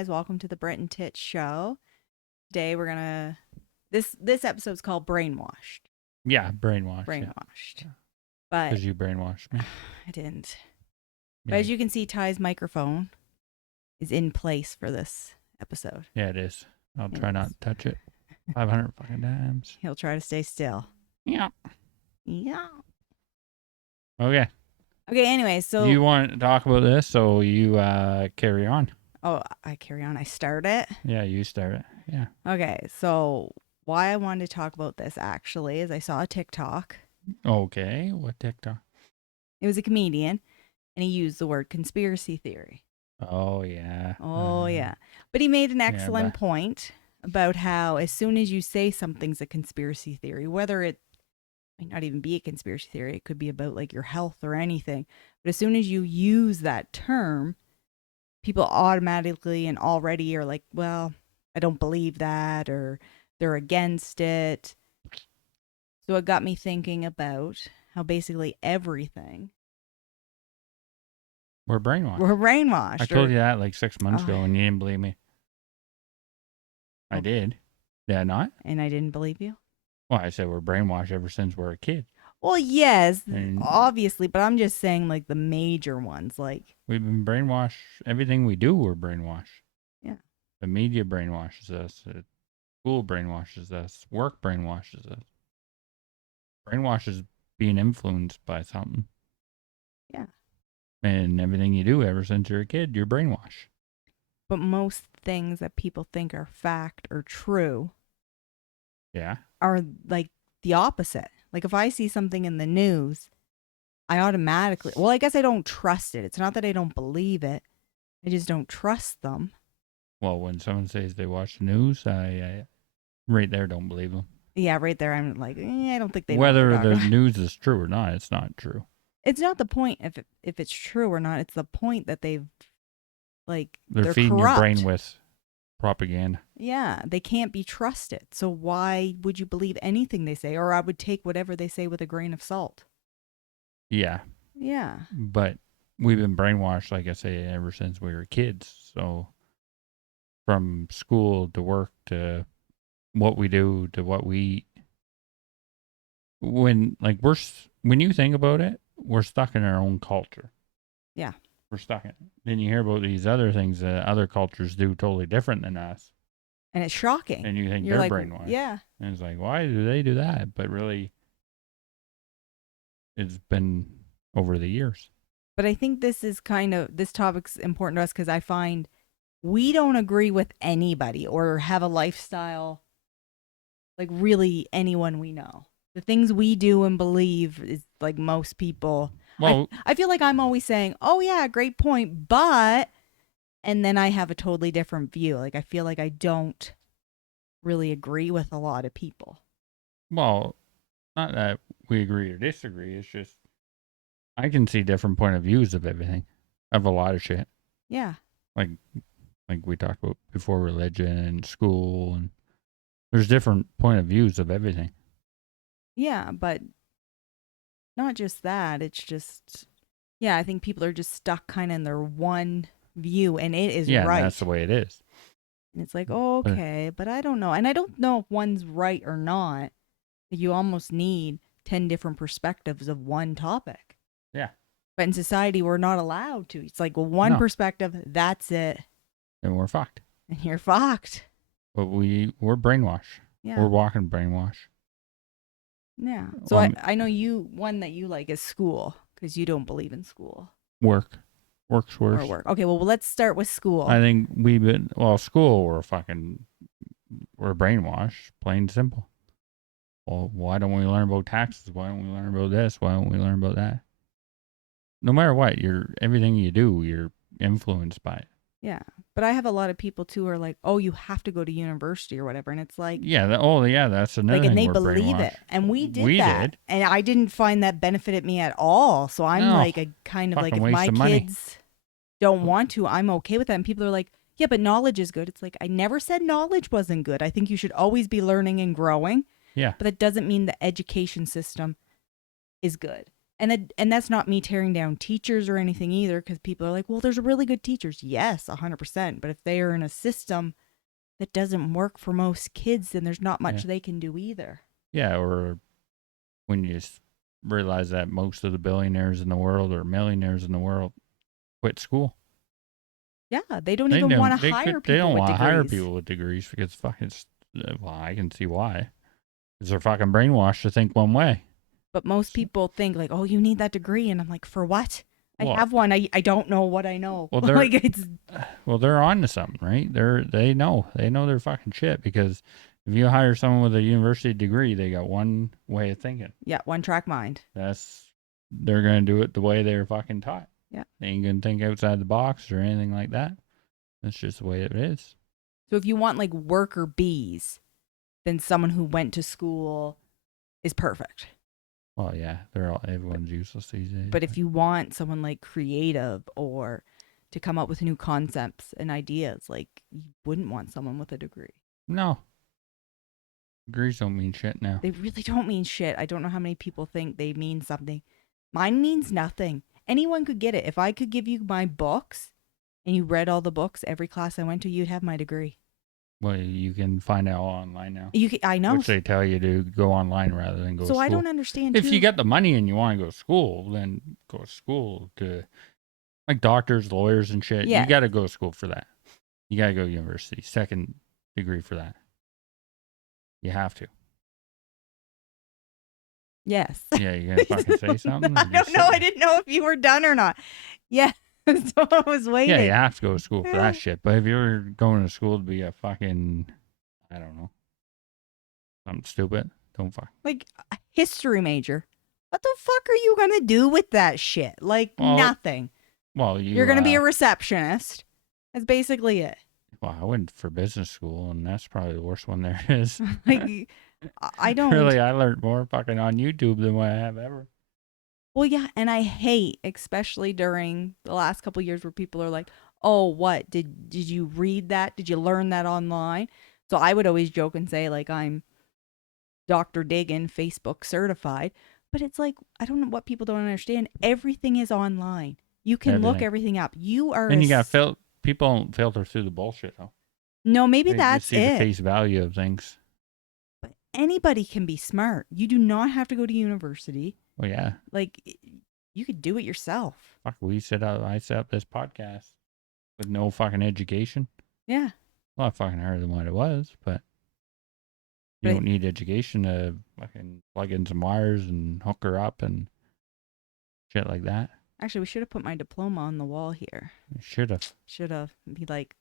guys. Welcome to the Brent and Tit Show. Today we're gonna this episode's called Brainwashed. Yeah, brainwashed. Brainwashed. Yeah. But Because you brainwashed me. I didn't. Yeah. But as you can see, Ty's microphone is in place for this episode. Yeah, it is. I'll It try is. not to touch it 500 fucking times. He'll try to stay still. Yeah. Yeah. Okay. Okay, anyway, so You want to talk about this, so you carry on. oh, I carry on. I start it. Yeah, you start it. Yeah. Okay, so why I wanted to talk about this actually is I saw a TikTok. Okay. What TikTok? It was a comedian, and he used the word conspiracy theory. Oh, yeah. Oh, yeah. But he made an excellent point about how as soon as you say something's a conspiracy theory, whether it might not even be a conspiracy theory, it could be about like your health or anything. But as soon as you use that term, people automatically and already are like, well, I don't believe that, or they're against it. So it got me thinking about how basically everything We're brainwashed. we're brainwashed. I told you that like 6 months ago, and you didn't believe me. I Oh. did. Did I not? And I didn't believe you? Well, I said we're brainwashed ever since we're a kid. Well, yes, And obviously, but I'm just saying like the major ones, like we've been brainwashed. Everything we do, we're brainwashed. Yeah. The media brainwashes us. School brainwashes us. Work brainwashes us. Brainwash is being influenced by something. Yeah. And everything you do ever since you're a kid, you're brainwashed. But most things that people think are fact or true Yeah. are like the opposite. Like if I see something in the news, I automatically, well, I guess I don't trust it. It's not that I don't believe it. I just don't trust them. Well, when someone says they watch the news, I right there don't believe them. Yeah, right there. I'm like, I don't think they know Whether what they're the talking about. news is true or not, it's not true. It's not the point if it's true or not. It's the point that they've like They're feeding corrupt. your brain with propaganda. Yeah, they can't be trusted. So why would you believe anything they say? Or I would take whatever they say with a grain of salt. Yeah. Yeah. But we've been brainwashed, like I say, ever since we were kids. So from school to work to what we do to what we eat. When you think about it, we're stuck in our own culture. Yeah. We're stuck in it. Then you hear about these other things that other cultures do totally different than us. And it's shocking. And you think You're they're like, brainwashed. yeah. And it's like, why do they do that? But really, it's been over the years. But I think this topic's important to us because I find we don't agree with anybody or have a lifestyle like really anyone we know. The things we do and believe is like most people. Well, I feel like I'm always saying, oh, yeah, great point, but, and then I have a totally different view. Like, I feel like I don't really agree with a lot of people. Well, not that we agree or disagree. It's just I can see different point of views of everything, of a lot of shit. Yeah. Like we talked about before, religion and school, and there's different point of views of everything. Yeah, but not just that. It's just, yeah, I think people are just stuck kind of in their one view, and it is right. Yeah, that's the way it is. And it's like, oh, okay, but I don't know. And I don't know if one's right or not. You almost need 10 different perspectives of one topic. Yeah. But in society, we're not allowed to. It's like, well, one perspective, that's it. And we're fucked. And you're fucked. But we're brainwashed. Yeah. We're walking brainwash. Yeah. So I know one that you like is school, because you don't believe in school. Work's worse. Or work. Okay, well, let's start with school. I think school, we're brainwashed, plain and simple. Well, why don't we learn about taxes? Why don't we learn about this? Why don't we learn about that? No matter what, everything you do, you're influenced by it. Yeah. But I have a lot of people too who are like, oh, you have to go to university or whatever. And it's like, yeah, that's another thing. And they we're believe brainwashed. it. And we did. And I didn't find that benefited me at all. So I'm like a kind of like, if my kids don't want to, I'm okay with that. And people are like, yeah, but knowledge is good. It's like, I never said knowledge wasn't good. I think you should always be learning and growing. Yeah. But that doesn't mean the education system is good. And that's not me tearing down teachers or anything either, because people are like, well, there's really good teachers. Yes, 100%. But if they are in a system that doesn't work for most kids, then there's not much Yeah. they can do either. Yeah, or when you realize that most of the billionaires in the world or millionaires in the world quit school. Yeah, they don't even want to hire They people don't with want to hire degrees. people with degrees because fucking. Well, I can see why. Because they're fucking brainwashed to think one way. But most people think like, oh, you need that degree. And I'm like, for what? I Well, have one. I don't know what I know. well, Like it's they're on to something, right? They know they're fucking shit because if you hire someone with a university degree, they got one way of thinking. yeah, one track mind. They're gonna do it the way they're fucking taught. Yeah. They ain't gonna think outside the box or anything like that. That's just the way it is. So if you want like worker bees, then someone who went to school is perfect. Well, yeah, everyone's useless these days. But if you want someone like creative or to come up with new concepts and ideas, like you wouldn't want someone with a degree. No, degrees don't mean shit now. They really don't mean shit. I don't know how many people think they mean something. Mine means nothing. Anyone could get it. If I could give you my books and you read all the books, every class I went to, you'd have my degree. Well, you can find out online now. I know. Which they tell you to go online rather than go to school. So I don't understand. If you got the money and you want to go to school, then go to school to like doctors, lawyers, and shit. Yeah. You got to go to school for that. You got to go to university, second degree for that. You have to. Yes. Yeah, you gonna fucking say something? I don't know. I didn't know if you were done or not. Yeah. So I was waiting. Yeah, you have to go to school for that shit. But if you're going to school to be a fucking, I don't know, something stupid, don't fuck. Like a history major. What the fuck are you gonna do with that shit? Like nothing. Well, you're gonna be a receptionist. That's basically it. Well, I went for business school, and that's probably the worst one there is. Like, I don't really. I learned more fucking on YouTube than what I have ever. Well, yeah, and I hate, especially during the last couple of years, where people are like, "Oh, what did you read that? Did you learn that online?" So I would always joke and say, like, I'm Dr. Diggin, Facebook certified, but it's like I don't know what people don't understand. Everything is online. You can look everything up. You are, and you got people don't filter through the bullshit though. No, maybe that's see the face value of things. But anybody can be smart. You do not have to go to university. Well, yeah. Like, you could do it yourself. Fuck, I set up this podcast with no fucking education. Yeah. A lot fucking harder than what it was, but you don't need education to fucking plug in some wires and hook her up and shit like that. Actually, we should have put my diploma on the wall here. Should have. Be like,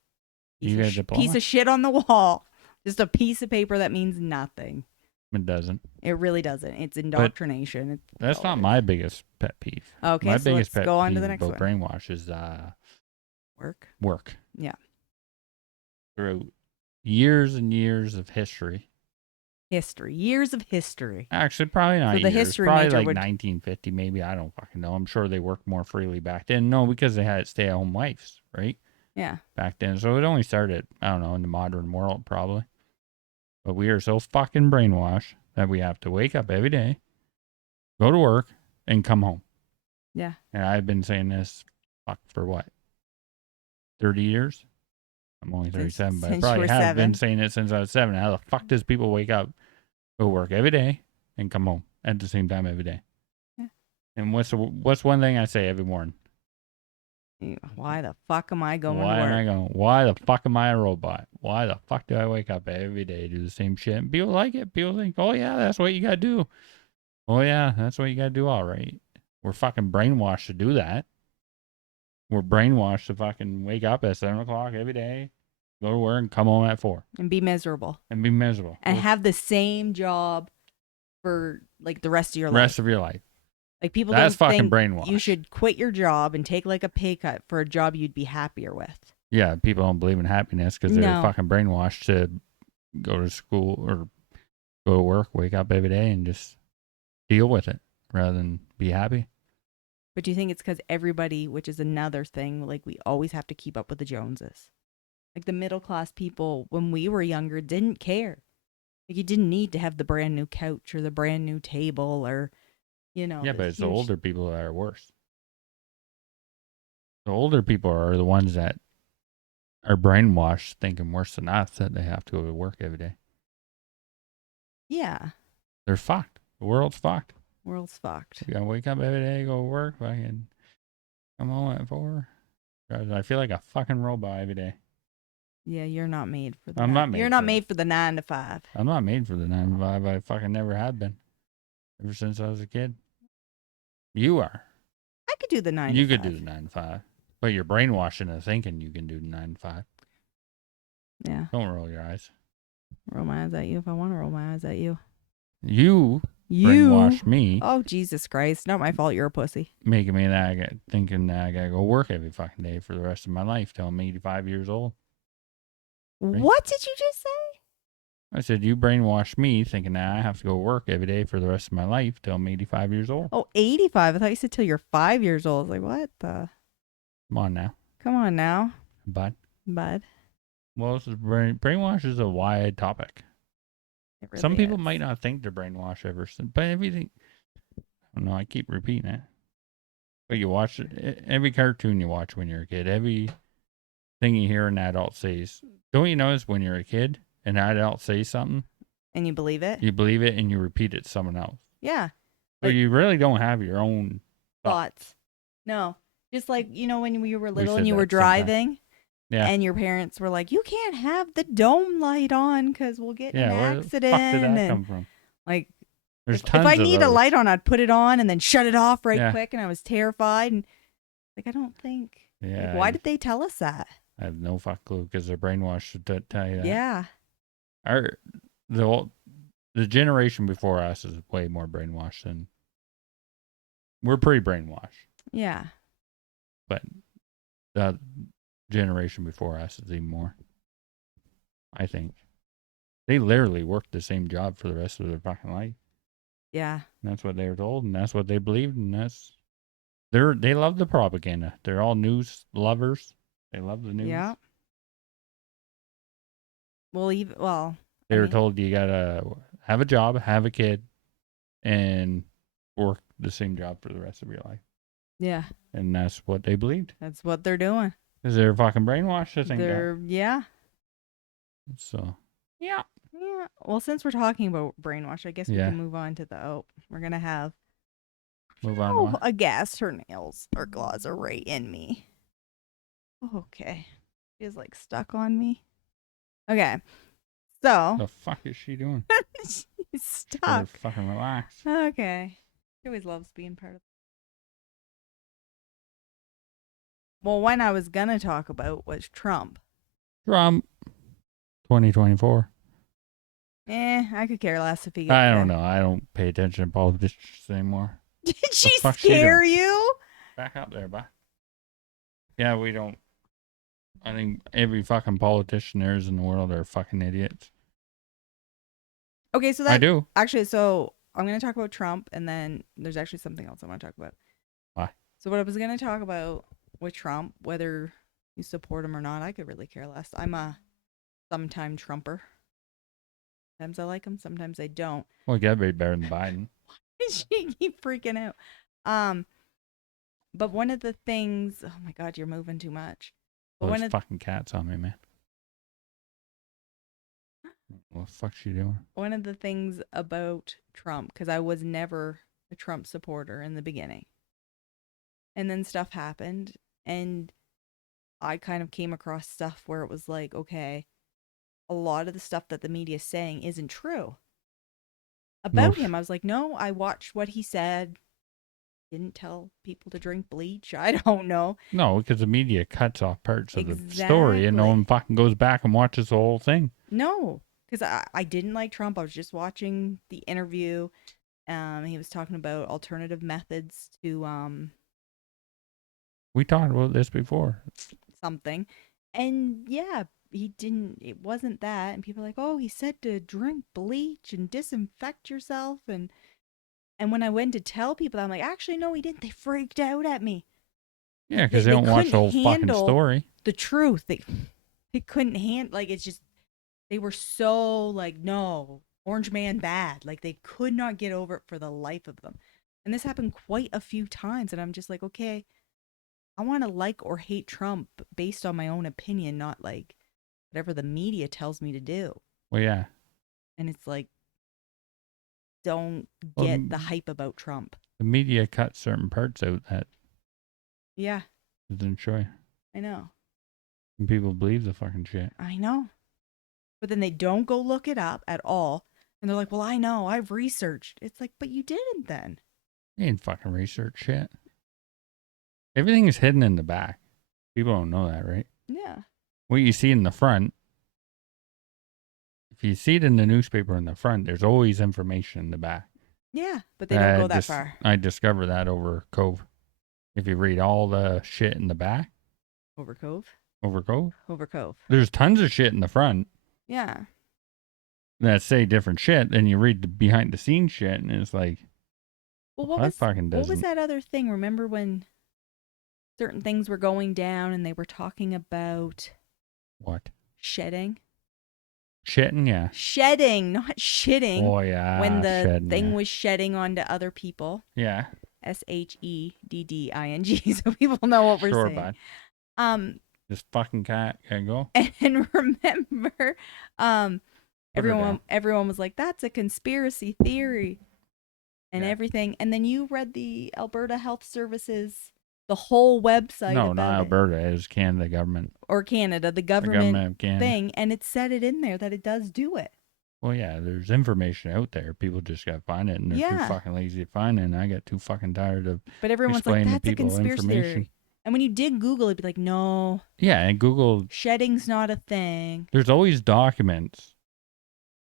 piece of shit on the wall. Just a piece of paper that means nothing. It doesn't. It really doesn't. It's indoctrination. That's not my biggest pet peeve. Okay, my so biggest let's pet go on peeve to the next about one. brainwash is work. Yeah. Through years and years of history. Years of history. Actually, probably not. So the history probably major like would... 1950, maybe. I don't fucking know. I'm sure they worked more freely back then. No, because they had stay-at-home wives, right? Yeah. Back then, so it only started, I don't know, in the modern world probably. But we are so fucking brainwashed that we have to wake up every day, go to work, and come home. Yeah. And I've been saying this for what? 30 years? I'm only 37, but I probably have been saying it since I was 7. How the fuck does people wake up, go to work every day, and come home at the same time every day? Yeah. And what's one thing I say every morning? Why the fuck am I going to work? Why the fuck am I a robot? Why the fuck do I wake up every day, do the same shit? And people like it. People think, oh yeah, that's what you got to do. Oh yeah, that's what you got to do. All right. We're fucking brainwashed to do that. We're brainwashed to fucking wake up at 7 o'clock every day, go to work, and come home at 4. And be miserable. And have the same job for like the rest of your life. Rest of your life. Like people That's don't fucking think brainwashed. You should quit your job and take like a pay cut for a job you'd be happier with. Yeah, people don't believe in happiness because they're fucking brainwashed to go to school or go to work, wake up every day, and just deal with it rather than be happy. But do you think it's because everybody, which is another thing, like we always have to keep up with the Joneses? Like the middle class people, when we were younger, didn't care. Like you didn't need to have the brand new couch or the brand new table or, You know, Yeah, this but it's the huge. older people that are worse. The older people are the ones that are brainwashed, thinking worse than us, that they have to go to work every day. Yeah, They're fucked. The world's fucked. world's fucked. You gotta wake up every day, go to work, fucking come home at 4. I feel like a fucking robot every day. Yeah, you're not made for the I'm nine. not You're made not for it. made for the 9 to 5. I'm not made for the 9 to 5. I fucking never have been. Ever since I was a kid. You are. I could do the nine to You could do five. the 9 to 5. But you're brainwashing and thinking you can do the 9 to 5. Yeah, Don't roll your eyes. roll my eyes at you if I want to roll my eyes at you. You You. brainwash me, Oh, Jesus Christ. Not my fault. You're a pussy. making me that thinking that I gotta go work every fucking day for the rest of my life till I'm 85 years old. Right? What did you just say? I said, you brainwash me thinking that I have to go work every day for the rest of my life till I'm 85 years old. Oh, 85. I thought you said till you're 5 years old. I was like, what the? Come on now. Come on now, But, bud. well, this is brainwash is a wide topic. It really Some people is. might not think they're brainwashed ever since, but everything, I don't know, I keep repeating it. But you watch it, every cartoon you watch when you're a kid, every thing you hear an adult says. Don't you notice when you're a kid, an adult says something, And you believe it? you believe it and you repeat it to someone else. Yeah. So Like, you really don't have your own thoughts. No. Just like, when you were little said and you were that same time. driving Yeah. and your parents were like, you can't have the dome light on because we'll get in Yeah, an where the accident. fuck did that and come from? like, There's if tons I of need a those. light on, I'd put it on and then shut it off right Yeah. quick. And I was terrified. And like, I don't think. Yeah. Like, why did they tell us that? I have no fuck clue because they're brainwashed to tell you that. Yeah. The generation before us is way more brainwashed than we're pretty brainwashed. Yeah. But the generation before us is even more. I think they literally worked the same job for the rest of their fucking life. Yeah. And that's what they were told, and that's what they believed, and they love the propaganda. They're all news lovers. They love the news. Yeah. Well, They were told you gotta have a job, have a kid, and work the same job for the rest of your life. Yeah. And that's what they believed. That's what they're doing. Because they're fucking brainwashed, I think. Yeah. So, yeah. Yeah. Well, since we're talking about brainwash, I guess we can move on to we're going to have a guest. Her nails or claws are right in me. Okay. She's like stuck on me. Okay. So. The fuck is she doing? She's stuck. Better fucking relax. Okay. She always loves being part of. Well, one I was going to talk about was Trump. 2024. I could care less if he gets I don't know. I don't pay attention to politics anymore. Did she fuck scare you? Back up there, bud. Yeah, we don't. I think every fucking politician there is in the world are fucking idiots. Okay, so I do. Actually, so I'm going to talk about Trump, and then there's actually something else I want to talk about. Why? So what I was going to talk about with Trump, whether you support him or not, I could really care less. I'm a sometime Trumper. Sometimes I like him, sometimes I don't. Well, you gotta be better than Biden. She keep freaking out. But one of the things, oh my God, you're moving too much. Well, there's fucking cats on me, man. What the fuck's she doing? One of the things about Trump, because I was never a Trump supporter in the beginning. And then stuff happened, and I kind of came across stuff where it was like, okay, a lot of the stuff that the media is saying isn't true about him. I was like, no, I watched what he said. Didn't tell people to drink bleach. I don't know. No, because the media cuts off parts of the story and no one fucking goes back and watches the whole thing. No, because I didn't like Trump. I was just watching the interview. He was talking about alternative methods to we talked about this before. Something. And yeah, it wasn't that. And people are like, oh, he said to drink bleach and disinfect yourself. And when I went to tell people, I'm like, actually, no, he didn't. They freaked out at me. Yeah, because they don't watch the whole fucking story. The truth. They couldn't handle, like, it's just, they were so like, no, Orange Man bad. Like, they could not get over it for the life of them. And this happened quite a few times. And I'm just like, okay, I want to like or hate Trump based on my own opinion, not like whatever the media tells me to do. Well, yeah. And it's like, don't Well, get the hype about Trump. the media cut certain parts out that Yeah, doesn't show you. I know. And people believe the fucking shit. I know. But then they don't go look it up at all. And they're like, well, I know. I've researched. It's like, but you didn't then. You ain't fucking research shit. Everything is hidden in the back. People don't know that, right? Yeah. What you see in the front, if you see it in the newspaper in the front, there's always information in the back. Yeah. But they don't go that far. I discovered that over Cove. If you read all the shit in the back. Over Cove? Over Cove? Over Cove. There's tons of shit in the front. Yeah. That say different shit. Then you read the behind the scenes shit and it's like, Well, what was that other thing? Remember when certain things were going down and they were talking about what? shedding? Shitting, yeah. Shedding, not shitting. Oh, yeah. When the shedding, thing yeah. was shedding onto other people. Yeah. SHEDDING, so people know what we're saying. Bud. This fucking cat can go. And remember, everyone was like, "That's a conspiracy theory," and everything. And then you read the Alberta Health Services, the whole website. No, about not Alberta. It was Canada government or Canada, the government thing, and it said it in there that it does do it. Well, yeah, there's information out there. People just got to find it, and they're too fucking lazy to find it. And I get too fucking tired of. But everyone's like, "That's a conspiracy theory." And when you dig Google, it'd be like, "No." Yeah, and Google. Shedding's not a thing. There's always documents.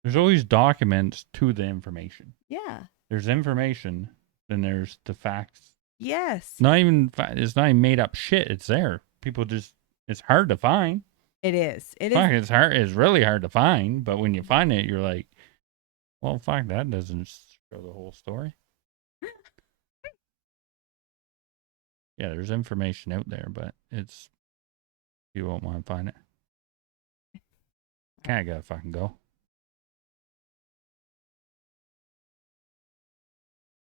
There's always documents to the information. Yeah. There's information, then there's the facts. Yes. It's not even made up shit. It's there. People just. It's hard to find. It is. It's hard. It's really hard to find. But when you find it, you're like, well, fuck, that doesn't show the whole story. Yeah, there's information out there, but you won't want to find it. Kinda gotta fucking go.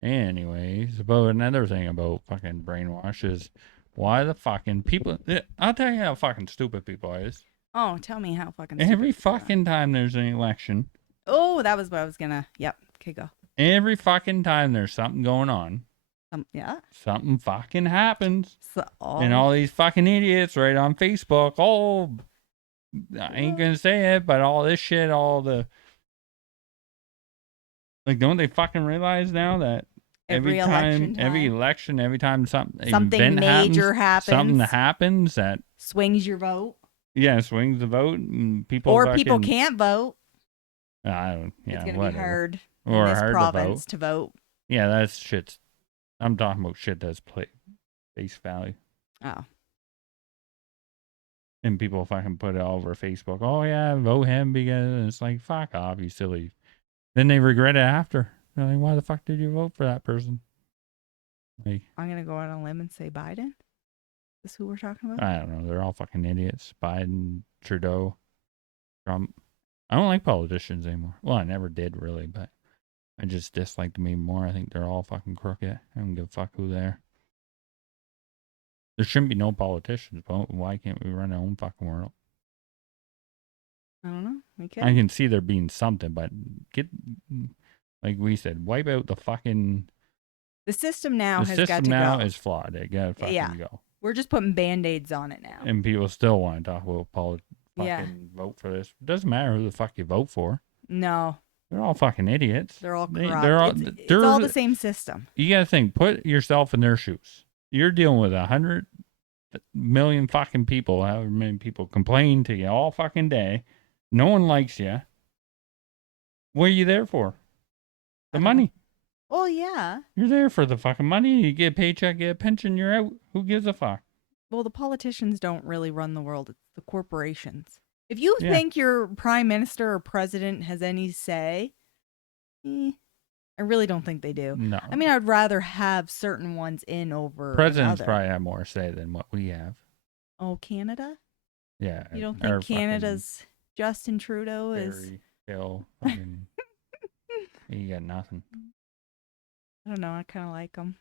Anyways, about another thing about fucking brainwash is why the fucking people. I'll tell you how fucking stupid people is. Oh, tell me how fucking stupid. Every fucking time there's an election. Oh, that was what I was gonna. Yep. Okay, go. Every fucking time there's something going on. Yeah. Something fucking happens. And all these fucking idiots right on Facebook. Oh, I ain't gonna say it, but all this shit, all the. Like, don't they fucking realize now that every time, every time something major happens, something happens that swings your vote. Yeah, swings the vote, and people can't vote. I don't. Yeah, it's gonna whatever. be hard or in this hard province to vote. Yeah, that's shit. I'm talking about shit that's face value. Oh. And people fucking put it all over Facebook. Oh yeah, vote him because it's like fuck off, you silly. Then they regret it after. They're like, why the fuck did you vote for that person? Like, I'm going to go out on a limb and say Biden. Is this who we're talking about? I don't know. They're all fucking idiots. Biden, Trudeau, Trump. I don't like politicians anymore. Well, I never did really, but I just dislike them even more. I think they're all fucking crooked. I don't give a fuck who they are. There shouldn't be no politicians, but why can't we run our own fucking world? I don't know. I can see there being something, but like we said, wipe out the fucking. The system now has got to go. The system now is flawed. It got to fucking go. We're just putting Band-Aids on it now. And people still want to talk about fucking vote for this. It doesn't matter who the fuck you vote for. No. They're all fucking idiots. They're all corrupt. It's all the same system. You got to think, put yourself in their shoes. You're dealing with 100 million fucking people, however many people complain to you all fucking day. No one likes you. What are you there for? The money. Well, yeah. You're there for the fucking money. You get a paycheck, get a pension, you're out. Who gives a fuck? Well, the politicians don't really run the world. It's the corporations. If you think your prime minister or president has any say, I really don't think they do. No. I mean, I'd rather have certain ones in over presidents probably have more say than what we have. Oh, Canada? Yeah. You don't think Canada's Justin Trudeau is... Hill, fucking... You got nothing. I don't know. I kind of like them.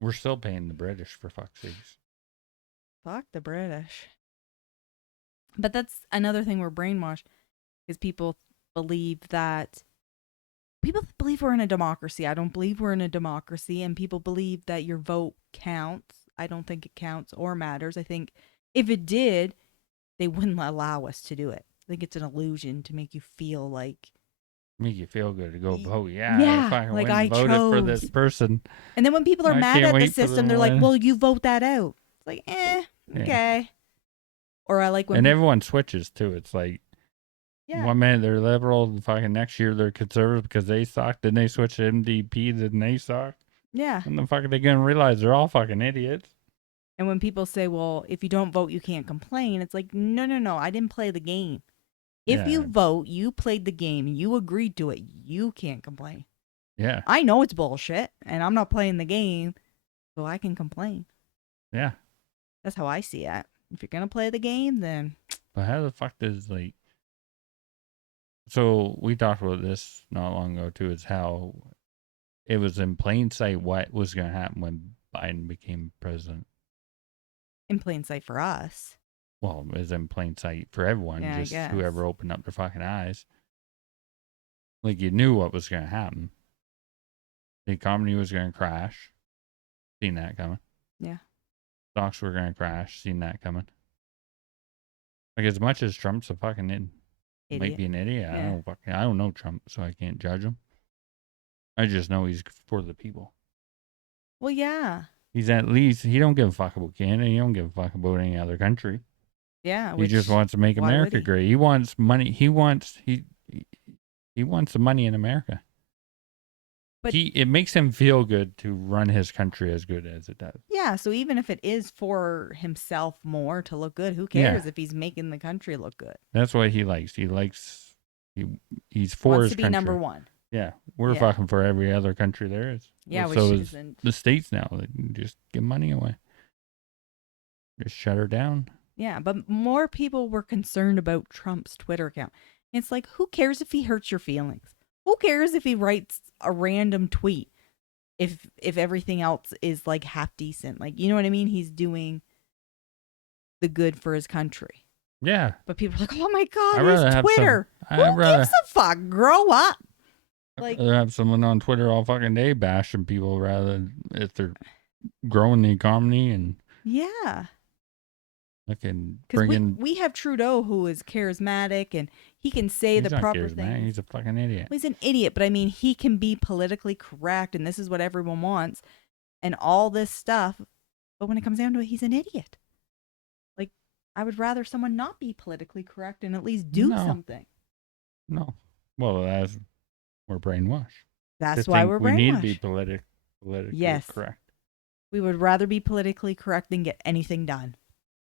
We're still paying the British, for fuck's sakes. Fuck the British. But that's another thing we're brainwashed is people believe we're in a democracy. I don't believe we're in a democracy, and people believe that your vote counts. I don't think it counts or matters. I think if it did, they wouldn't allow us to do it. I think it's an illusion to make you feel like, Make you feel good to go vote. Yeah, I yeah, fucking like went and I voted for this chose. person. And then when people are I mad can't at the wait for them system, to they're like, win. well, you vote that out. It's like, Yeah. okay. Or I like when And people, everyone switches too. It's like yeah, one minute they're liberal, the fucking next year they're conservative because they suck. Then they switch to MDP, then they suck. yeah. And the fuck are they gonna realize they're all fucking idiots? And when people say, well, if you don't vote, you can't complain, it's like, no, no, no, I didn't play the game. If you Yeah, vote, you played the game, you agreed to it, you can't complain. yeah, I know it's bullshit, and I'm not playing the game, so I can complain. yeah. That's how I see it. If you're going to play the game, then But how the fuck does like? So we talked about this not long ago too. Is how it was in plain sight what was gonna happen when Biden became president. in plain sight for us. Well, it was in plain sight for everyone, Yeah, I just guess. whoever opened up their fucking eyes. Like you knew what was gonna happen. The economy was gonna crash. Seen that coming. Yeah. Stocks were gonna crash. Seen that coming. Like as much as Trump's a fucking might Idiot. be an idiot. Yeah. I don't know Trump, so I can't judge him. I just know he's for the people. Well, yeah. He's at least he don't give a fuck about Canada. He don't give a fuck about any other country. Yeah, He just which, wants to make why would America he? great. He wants money. He wants the money in America. But It makes him feel good to run his country as good as it does. yeah, so even if it is for himself more to look good, who Yeah, cares if he's making the country look good? that's what he likes. He he's for Wants his to be number country. one. Yeah, we're Yeah. fucking for every other country there is. Yeah, Well, so which is isn't. the states now. They can just give money away. Just shut her down. Yeah, but more people were concerned about Trump's Twitter account. It's like, who cares if he hurts your feelings? Who cares if he writes a random tweet? If everything else is like half decent, like, you know what I mean? He's doing the good for his country. Yeah, But people are like, oh my god, I'd his rather have Twitter. Who I'd rather, gives a fuck? Grow up. Like, rather have someone on Twitter all fucking day bashing people rather than if they're growing the economy and yeah. fucking Because bringing. we have Trudeau, who is charismatic and he can say He's the not proper charismatic. things. He's a fucking idiot. Well, he's an idiot, but I mean, he can be politically correct, and this is what everyone wants, and all this stuff. But when it comes down to it, he's an idiot. Like, I would rather someone not be politically correct and at least do No, something. no. Well, we're brainwashed to That's why think we're we need to be brainwashed. politically Yes, correct. we would rather be politically correct than get anything done.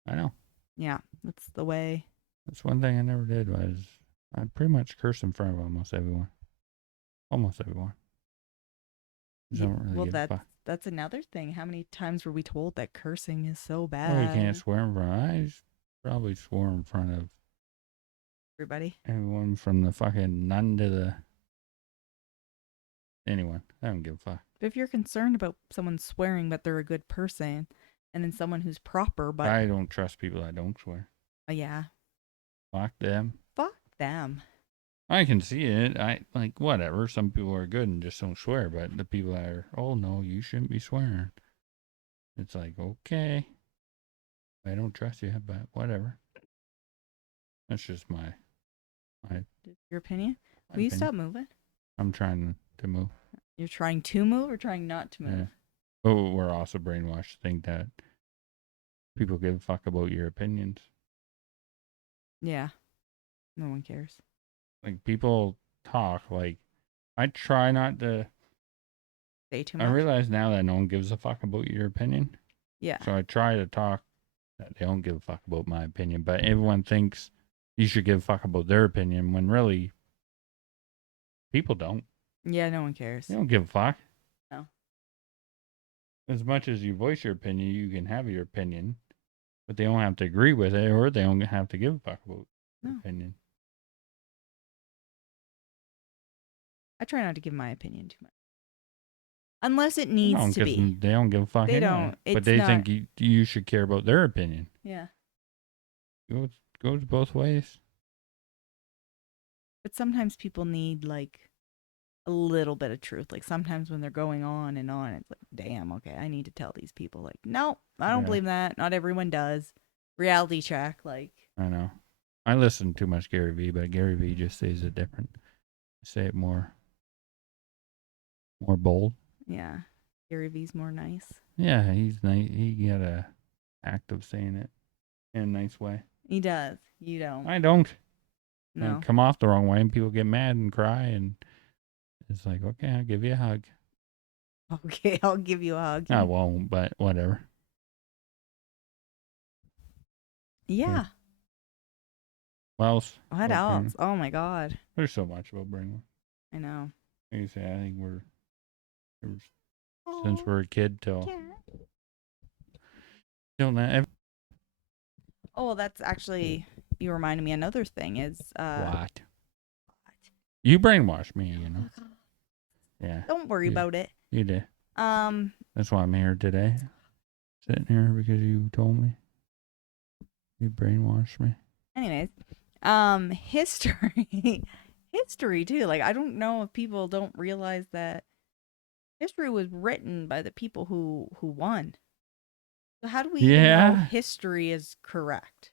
I know. Yeah, that's the way. That's one thing I never did was I pretty much curse in front of almost everyone. Almost everyone. I Yeah, don't really well, give a fuck. that's another thing. How many times were we told that cursing is so Oh, you can't bad? swear in front. Probably swore in front of Everybody. everyone from the fucking nun to the anyone. I don't give a fuck. But if you're concerned about someone swearing but they're a good person, and then someone who's proper but I don't trust people that don't swear. yeah, Fuck them. fuck them. I can see it. I like whatever. Some people are good and just don't swear, but the people that are, oh no, you shouldn't be swearing. It's like, okay, I don't trust you, but whatever. That's just my Your opinion? Will you opinion. stop moving? I'm trying to move. You're trying to move or trying not to move? Yeah. But we're also brainwashed to think that people give a fuck about your opinions. Yeah. No one cares. Like people talk like I try not to. Say too I much? realize now that no one gives a fuck about your opinion. Yeah. So I try to talk that they don't give a fuck about my opinion, but everyone thinks you should give a fuck about their opinion when really people don't. Yeah, no one cares. They don't give a fuck. No. As much as you voice your opinion, you can have your opinion, but they don't have to agree with it or they don't have to give a fuck about your No. opinion. I try not to give my opinion too much. Unless it No, needs to because be. they don't give a fuck They anyway. don't. But It's they not. think you should care about their opinion. Yeah. Goes both ways. But sometimes people need like a little bit of truth. Like sometimes when they're going on and on, it's like, damn, okay, I need to tell these people. Like, no, I don't Yeah. believe that. Not everyone does. Reality check, like. I know. I listen too much Gary Vee, but Gary Vee just says it different. Say it more bold. Yeah. Gary V's more nice. Yeah, he's nice. He got a act of saying it in a nice way. He does. You don't. I don't. No. I come off the wrong way and people get mad and cry and it's like, okay, I'll give you a hug. Okay, I'll give you a hug. I won't, but whatever. Yeah. What else? What else? Oh my God. There's so much about brainwashing. I know. Like you say, I think since we're a kid till now. Oh, well, that's actually, you reminded me another thing is What? You brainwashed me, you know. Yeah. Don't worry about it. You did. That's why I'm here today. Sitting here because you told me. You brainwashed me. Anyways, history. History too. Like I don't know if people don't realize that history was written by the people who won. So how do we even know history is correct?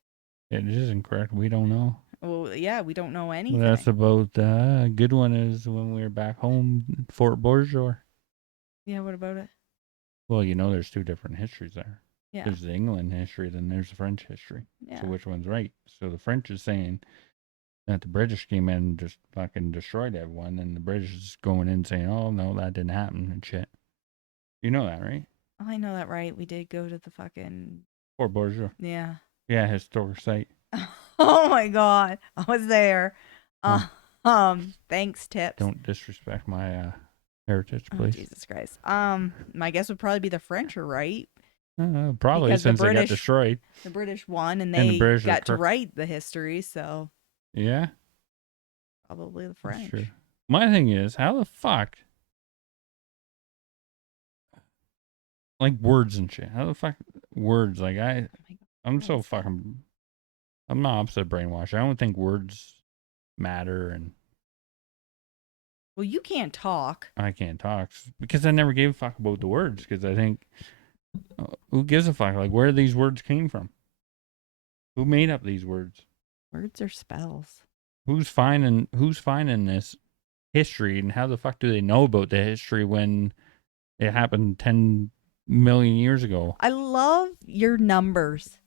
It is incorrect. We don't know. Well, yeah, we don't know anything. Well, that's about a good one is when we were back home, Fort Bourgeois. Yeah, what about it? Well, you know, there's two different histories there. Yeah. There's the England history, then there's the French history. Yeah. So which one's right? So the French is saying that the British came in and just fucking destroyed everyone, and the British is going in saying, oh, no, that didn't happen and shit. You know that, right? Oh, I know that, right? We did go to the fucking... Fort Bourgeois. Yeah. Yeah, historic site. Oh my God. I was there. Thanks, Tips. Don't disrespect my heritage, please. Oh, Jesus Christ. My guess would probably be the French are right. Probably because since they got destroyed. The British won and they got to write the history, so. Yeah. Probably the French. That's true. My thing is, how the fuck? Like words and shit. How the fuck words? Like I'm so fucking. I'm not opposite brainwash. I don't think words matter, and. Well, you can't talk. I can't talk because I never gave a fuck about the words because I think, who gives a fuck? Like where these words came from? Who made up these words? Words are spells. Who's finding this history, and how the fuck do they know about the history when it happened 10 million years ago? I love your numbers.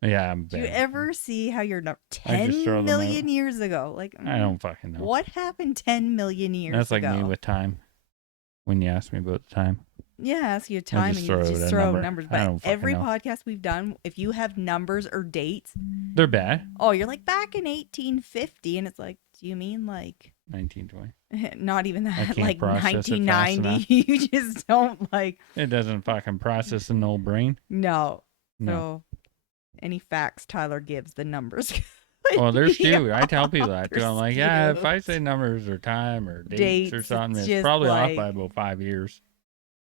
Yeah, I'm bad. Do you ever see how you're 10 million years ago? Like I don't fucking know. What happened 10 million years ago? That's like me with time. When you ask me about the time. Yeah, ask you time and you just throw out numbers. But every podcast we've done, if you have numbers or dates, they're bad. Oh, you're like back in 1850, and it's like, do you mean like 1920? Not even that. Like 1990. You just don't like. It doesn't fucking process in the old brain. No. So, any facts Tyler gives, the numbers. Well, they're skewed. I tell people that too. I'm like, yeah, if I say numbers or time or dates or something, it's probably off by about 5 years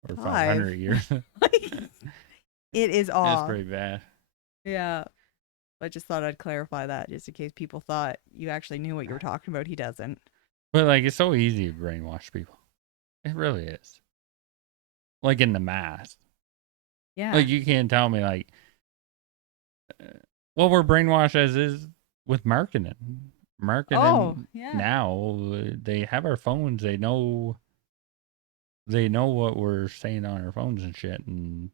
or 500 years. It is off. It's pretty bad. Yeah. I just thought I'd clarify that just in case people thought you actually knew what you were talking about. He doesn't. But like, it's so easy to brainwash people. It really is. Like in the mass. Yeah. Like you can't tell me like, well, we're brainwashed as is with marketing. Now they have our phones. They know what we're saying on our phones and shit, and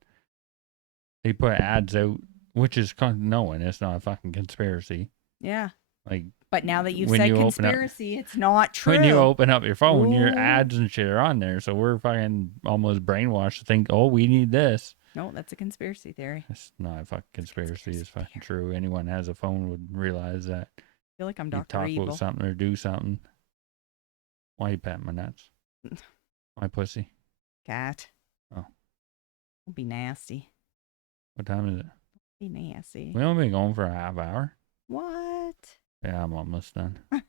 they put ads out, which is knowing it's not a fucking conspiracy. Yeah. Like, but now that you've said conspiracy, it's not true. When you open up your phone, your ads and shit are on there, so we're fucking almost brainwashed to think, oh, we need this. No, that's a conspiracy theory. It's not a fucking conspiracy. It's fucking true. Anyone has a phone would realize that. I feel like I'm Dr. Talk Evil. about something or do something. Why you patting my nuts? My pussy. Cat. Oh. Don't be nasty. What time is it? Be nasty. We only been going for a half hour. What? Yeah, I'm almost done. I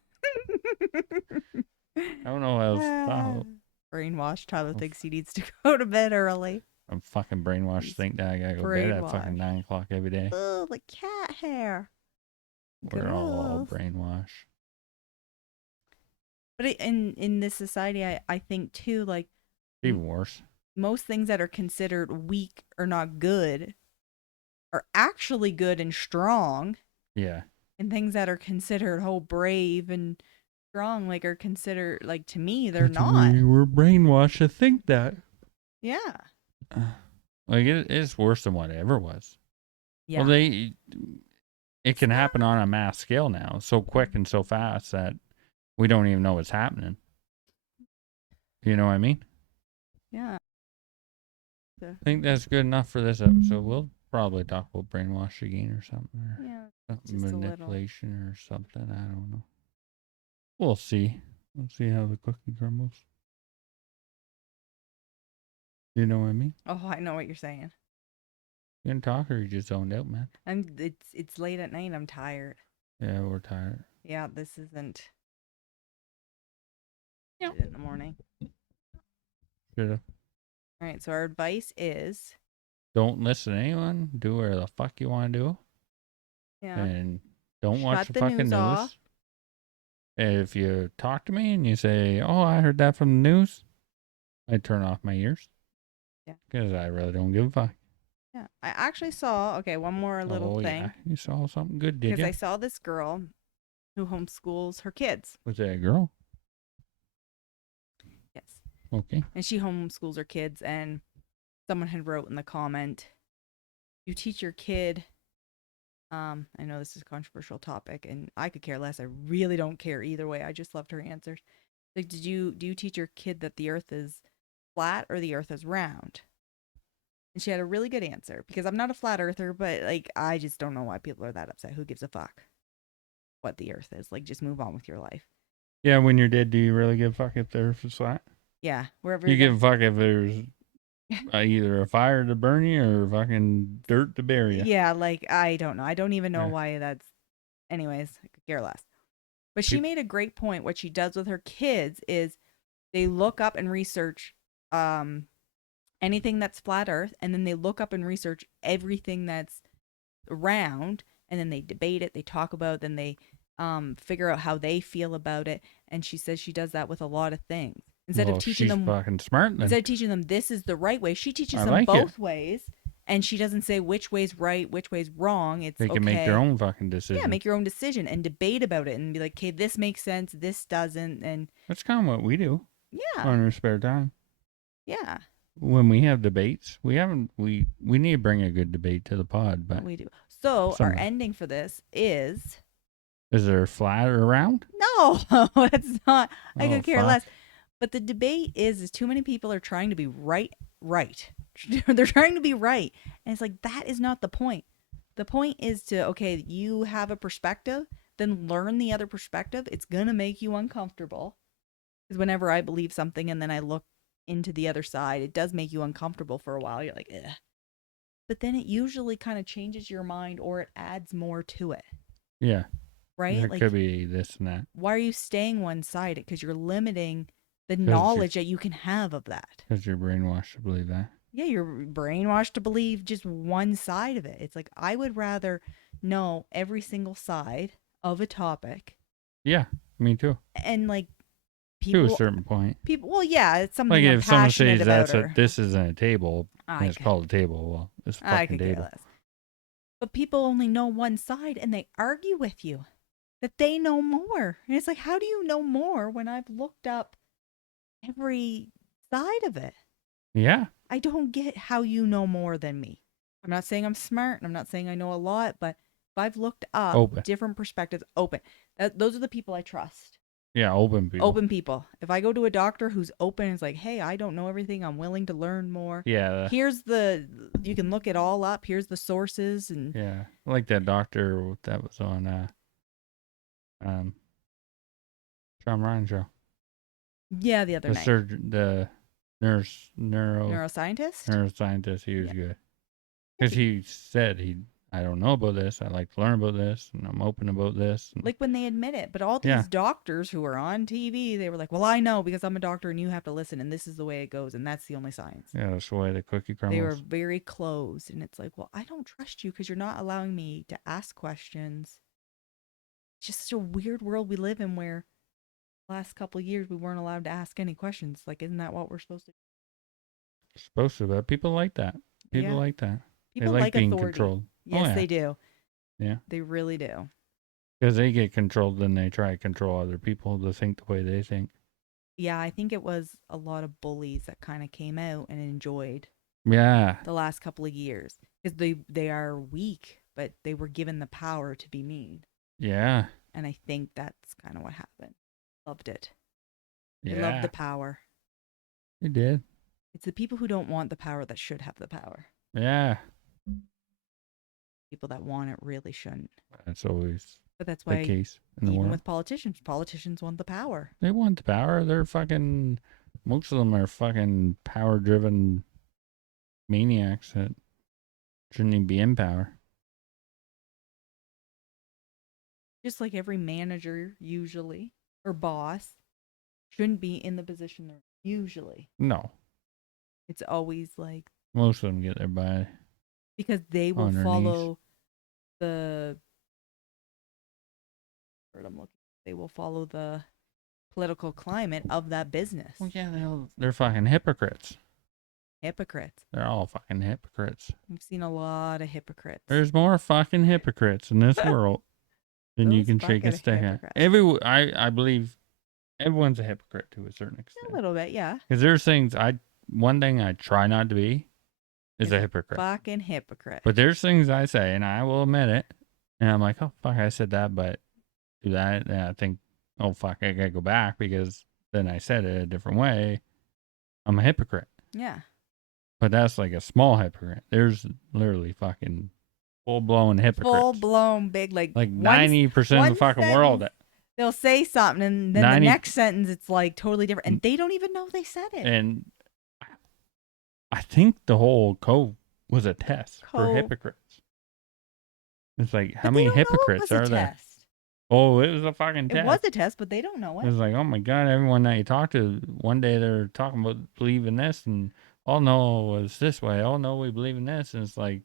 don't know what else. Brainwashed. Tyler thinks he needs to go to bed early. I'm fucking brainwashed. He's Think that I gotta go to bed at fucking brainwashed. 9 o'clock every day. Oh, the cat hair. We're all Gross. brainwashed. But in this society, I think too, like Even worse. most things that are considered weak or not good are actually good and strong. Yeah. And things that are considered brave and strong, like are considered like to me they're not. We were brainwashed to think that. Yeah. Like it is worse than what it ever was. Yeah. Well, it can happen on a mass scale now, so quick and so fast that we don't even know what's happening. You know what I mean? Yeah. I think that's good enough for this episode. We'll probably talk about brainwash again or something, or Yeah. Just manipulation or something. I don't know. We'll see. We'll see how the cookie crumbles. You know what I mean? Oh, I know what you're saying. You can talk or you just zoned out, man. It's late at night. I'm tired. Yeah, we're tired. Yeah, this isn't. Yeah. In the morning. Should've. All right. So our advice is. Don't listen to anyone. Do whatever the fuck you want to do. Yeah. And don't watch Shut the the fucking news off. If you talk to me and you say, "Oh, I heard that from the news," I turn off my ears. Yeah. Because I really don't give a fuck. Yeah. I actually saw. Okay, one more little thing. Yeah. You saw something good, did you? Because I saw this girl who homeschools her kids. Was that a girl? Yes. Okay. And she homeschools her kids, and someone had wrote in the comment, "You teach your kid." I know this is a controversial topic, and I could care less. I really don't care either way. I just loved her answers. Like, do you teach your kid that the Earth is flat or the Earth is round? And she had a really good answer, because I'm not a flat earther, but like I just don't know why people are that upset. Who gives a fuck what the Earth is? Like, just move on with your life. Yeah, when you're dead, do you really give a fuck if the earth is flat? Yeah, wherever you give a fuck if there's either a fire to burn you or fucking dirt to bury you. Yeah, like I don't know. I don't even know why that's. Anyways, I could care less. But she made a great point. What she does with her kids is they look up and research anything that's flat Earth, and then they look up and research everything that's round, and then they debate it, they talk about it, then they figure out how they feel about it. And she says she does that with a lot of things. Instead of teaching them fucking smart then. Instead of teaching them this is the right way, she teaches them like both ways. And she doesn't say which way's right, which way's wrong. It's they can make their own fucking decision. Yeah, make your own decision and debate about it and be like, okay, this makes sense, this doesn't. And that's kind of what we do. Yeah. On our spare time. Yeah. When we have debates, we need to bring a good debate to the pod, but we do. So our ending for this is there flat or round? No, it's not. I could care less. But the debate is too many people are trying to be right. They're trying to be right. And it's like, that is not the point. The point is to, okay, you have a perspective, then learn the other perspective. It's going to make you uncomfortable. Because whenever I believe something and then I look into the other side, it does make you uncomfortable for a while. You're like, ugh. But then it usually kind of changes your mind or it adds more to it. Yeah. Right? It could be this and that. Why are you staying one-sided? Because you're limiting the knowledge that you can have of that. Because you're brainwashed to believe that. Yeah, you're brainwashed to believe just one side of it. It's like, I would rather know every single side of a topic. Yeah, me too. And like, people, to a certain point. People, well, yeah, it's something like I'm if someone says about. this isn't a table, and it's called a table. Well, it's a fucking table. Care less. But people only know one side, and they argue with you that they know more. And it's like, how do you know more when I've looked up every side of it? Yeah. I don't get how you know more than me. I'm not saying I'm smart, and I'm not saying I know a lot, but if I've looked up different perspectives, those are the people I trust. Yeah, open people. Open people. If I go to a doctor who's open, it's like, hey, I don't know everything. I'm willing to learn more. Yeah. You can look it all up. Here's the sources. And yeah, like that doctor that was on John Ryan show. Yeah, the other night. The neuroscientist. Neuroscientist. He was good because he said I don't know about this. I like to learn about this, and I'm open about this. And Like when they admit it. But all yeah, these doctors who are on TV, they were like, well, I know because I'm a doctor and you have to listen and this is the way it goes and that's the only science. yeah, that's the way the cookie They were crumbles. very closed. And it's like, well, I don't trust you because you're not allowing me to ask questions. It's just such a weird world we live in where last couple of years we weren't allowed to ask any questions. Like, isn't that what we're supposed to do? Supposed to, but people like that. People Yeah. like that. They People like like being authority. controlled. Oh Yes, yeah, they do. yeah. They really do. Because they get controlled, then they try to control other people to think the way they think. Yeah, I think it was a lot of bullies that kind of came out and enjoyed Yeah, the last couple of years because they are weak, but they were given the power to be mean, yeah, and I think that's kind of what happened. Loved it. They loved yeah. the power. They did. It's the people who don't want the power that should have the power. Yeah, People that want it really shouldn't. that's always But that's the why case in the even world. with politicians want the power. They want the power. They're fucking. Most of them are fucking power-driven maniacs that shouldn't even be in power. Just like every manager usually or boss shouldn't be in the position they're usually. No, It's always like most of them get there by because they will on their knees. follow the word I'm looking. They will follow the political climate of that business. Well, yeah, they're fucking hypocrites. Hypocrites. They're all fucking hypocrites. We've seen a lot of hypocrites. There's more fucking hypocrites in this world than you Those can shake a fucking stick at. hypocrites. I believe everyone's a hypocrite to a certain A extent. little bit, yeah. Because there's things one thing I try not to be is a hypocrite. Fucking hypocrite. But there's things I say, and I will admit it, and I'm like, oh fuck, I said that, but do that, and I think, oh fuck, I gotta go back because then I said it a different way. I'm a hypocrite. Yeah. But that's like a small hypocrite. There's literally fucking full blown hypocrites. Full blown big like 90% of the fucking world. They'll say something and then 90 the next sentence it's like totally different and they don't even know they said it. And I think the whole code was a test for hypocrites. It's like, how many hypocrites are there? Oh, it was a fucking test. It was a test, but they don't know it. It was like, oh my God, everyone that you talk to, one day they're talking about believing this, and oh no, it's this way. Oh no, we believe in this. And it's like,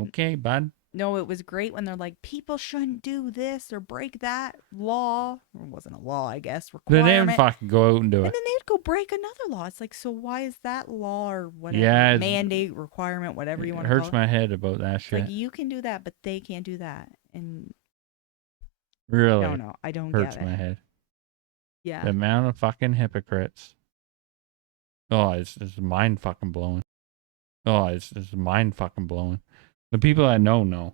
okay, bud. No, it was great when they're like, people shouldn't do this or break that law. Or it wasn't a law, I guess. Requirement. Then they'd fucking go out and do it. And then they'd go break another law. It's like, so why is that law or whatever? Yeah, mandate, requirement, whatever you want to call it. Hurts my head about that shit. Like, you can do that, but they can't do that. And really? No, I don't hurts get it. my head. Yeah. The amount of fucking hypocrites. Oh, it's mind fucking blowing. Oh, it's mind fucking blowing. The people that know.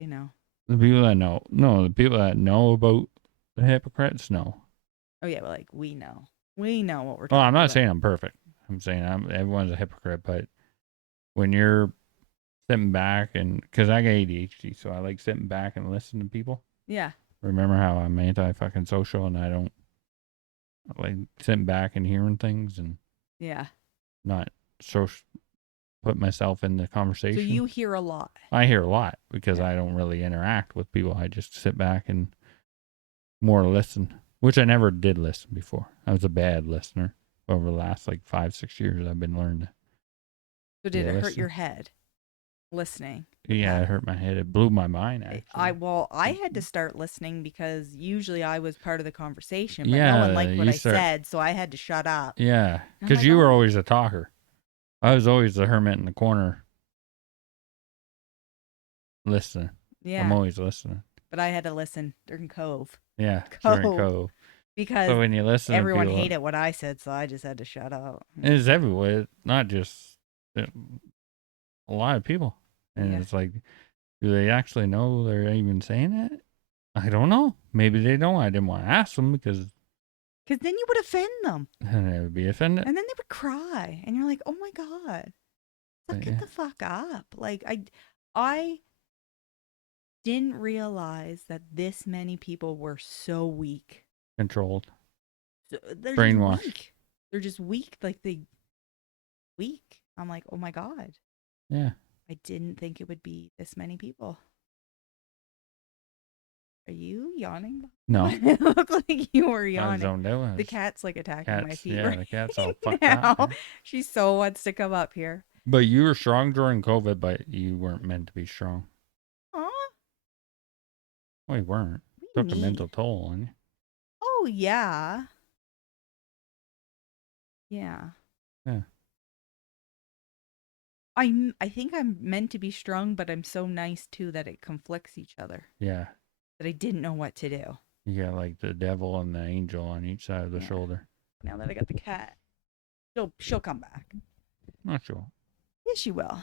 You know. The people that know. No, the people that know about the hypocrites know. Oh, yeah, but like, we know. We know what we're Oh, talking about. I'm not saying I'm perfect. I'm saying everyone's a hypocrite, but when you're sitting back and, because I got ADHD, so I like sitting back and listening to people. Yeah. Remember how I'm anti-fucking social and I like sitting back and hearing things and yeah, not put myself in the conversation. So you hear a lot. I hear a lot because I don't really interact with people. I just sit back and more listen, which I never did listen before. I was a bad listener over the last like 5-6 years. I've been learning. So did it hurt your head listening? Yeah, it hurt my head. It blew my mind, actually. I had to start listening because usually I was part of the conversation, but yeah, no one liked what I said, so I had to shut up. Yeah, because you were always a talker. I was always the hermit in the corner listening. Yeah. I'm always listening. But I had to listen during Cove. Yeah, during Cove. Because so when you listen, everyone hated what I said, so I just had to shut up. It's everywhere, not just a lot of people. And it's like, do they actually know they're even saying it? I don't know. Maybe they don't. I didn't want to ask them because then you would offend them. And they would be offended. And then they would cry. And you're like, oh my God. Like, get the fuck up. Like, I didn't realize that this many people were so weak. Controlled. So they're brainwashed. Just weak. They're just weak. Like, weak. I'm like, oh my God. Yeah. I didn't think it would be this many people. Are you yawning? No. It looked like you were I yawning. zoned out. The cat's like attacking my feet Yeah, right the cat's all fucked now. up. Man. She so wants to come up here. But you were strong during COVID, but you weren't meant to be strong. Aw, Well, you weren't. what do you Took a mean? mental toll on you. Oh yeah. Yeah. Yeah. I think I'm meant to be strong, but I'm so nice too that it conflicts each other. Yeah. That I didn't know what to do. You got like the devil and the angel on each side of the shoulder. Now that I got the cat, she'll come back. Not sure. Yes, she will.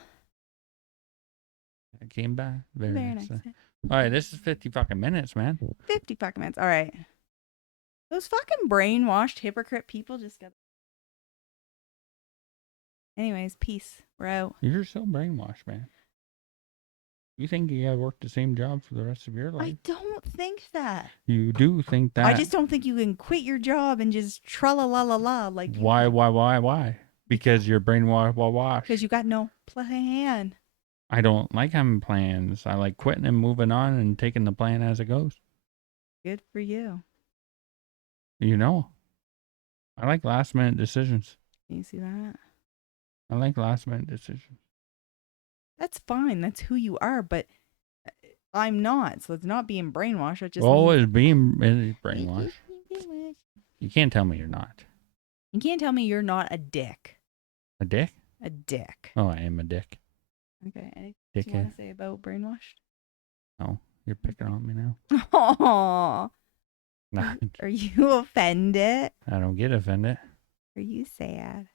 I came back. Very nice. nice. All right, this is 50 fucking minutes, man. 50 fucking minutes. All right. Those fucking brainwashed hypocrite people just got. Anyways, peace. We're out. You're so brainwashed, man. You think you gotta work the same job for the rest of your life? I don't think that. You do think that. I just don't think you can quit your job and just tra-la-la-la-la like. Why? Because you're brainwashed. Because you got no plan. I don't like having plans. I like quitting and moving on and taking the plan as it goes. Good for you. You know, I like last minute decisions. Can you see that? I like last minute decisions. That's fine. That's who you are, but I'm not. So it's not being brainwashed. It just Always being brainwashed. You can't tell me you're not. You can't tell me you're not a dick. A dick? A dick. Oh, I am a dick. Okay. Anything you want to say about brainwashed? No, you're picking on me now. Aww. Nah, Are you offended? I don't get offended. Are you sad?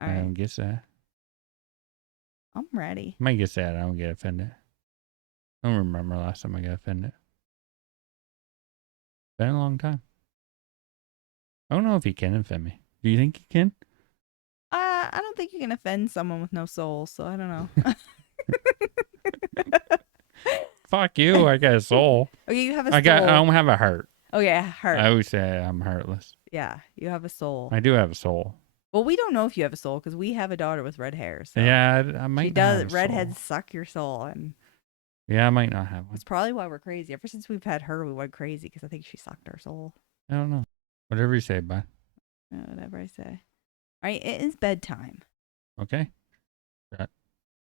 All I right. don't get sad. I'm ready. I might get sad. I don't get offended. I don't remember last time I got offended. Been a long time. I don't know if he can offend me. Do you think he can? I don't think you can offend someone with no soul, so I don't know. Fuck you. I got a soul. Okay, you have a soul. I don't have a heart. Oh yeah, heart. I always say I'm heartless. Yeah, you have a soul. I do have a soul. Well, we don't know if you have a soul because we have a daughter with red hair. So Yeah, I might. She not does. have a Redheads soul. suck your soul, and Yeah, I might not have one. that's probably why we're crazy. Ever since we've had her, we went crazy because I think she sucked our soul. I don't know. Whatever you say, bud. Whatever I say. All right, it is bedtime. Okay.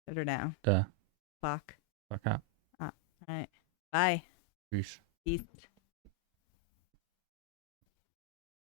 Better now. Duh. Fuck. Fuck up. All right. Bye. Peace. Peace.